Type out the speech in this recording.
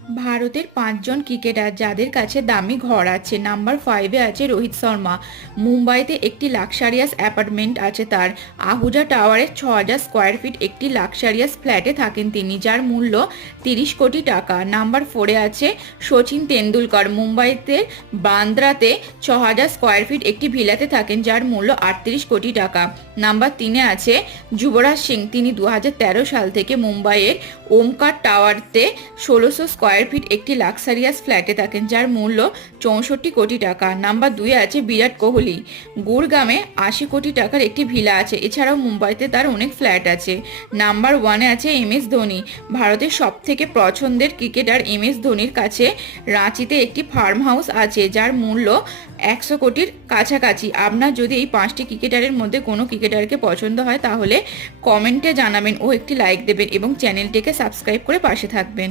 ভারতের 5জন ক্রিকেটার যাদের কাছে দামি ঘর আছে। নাম্বার 5-এ আছে রোহিত শর্মা। মুম্বাইতে একটি লাক্সারিয়াস অ্যাপার্টমেন্ট আছে তার। আহুজা টাওয়ারের 6,000 স্কোয়ার ফিট একটি লাক্সারিয়াস ফ্ল্যাটে থাকেন তিনি, যার মূল্য 30 কোটি টাকা। নাম্বার 4-এ আছে সচিন তেন্ডুলকর। মুম্বাইতে বান্দ্রাতে 6,000 স্কোয়ার ফিট একটি ভিলাতে থাকেন, যার মূল্য 38 কোটি টাকা। নাম্বার 3-এ আছে যুবরাজ সিং। তিনি 2013 সাল থেকে মুম্বাইয়ের ওমকার টাওয়ারতে 1600 স্কোয়ার ফিট একটি লাক্সারিয়াস ফ্ল্যাটে থাকেন, যার মূল্য 64 কোটি টাকা। নাম্বার 2-এ আছে বিরাট কোহলি। গুরগামে 80 কোটি টাকার একটি ভিলা আছে। এছাড়াও মুম্বাইতে তার অনেক ফ্ল্যাট আছে। নাম্বার 1-এ আছে MS ধোনি। ভারতের সব থেকে পছন্দের ক্রিকেটার MS ধোনির কাছে রাঁচিতে একটি ফার্ম হাউস আছে, যার মূল্য 100 কোটির কাছাকাছি। আপনার যদি এই 5টি ক্রিকেটারের মধ্যে কোনো ক্রিকেটারকে পছন্দ হয় তাহলে কমেন্টে জানাবেন ও একটি লাইক দেবেন এবং চ্যানেলটিকে সাবস্ক্রাইব করে পাশে থাকবেন।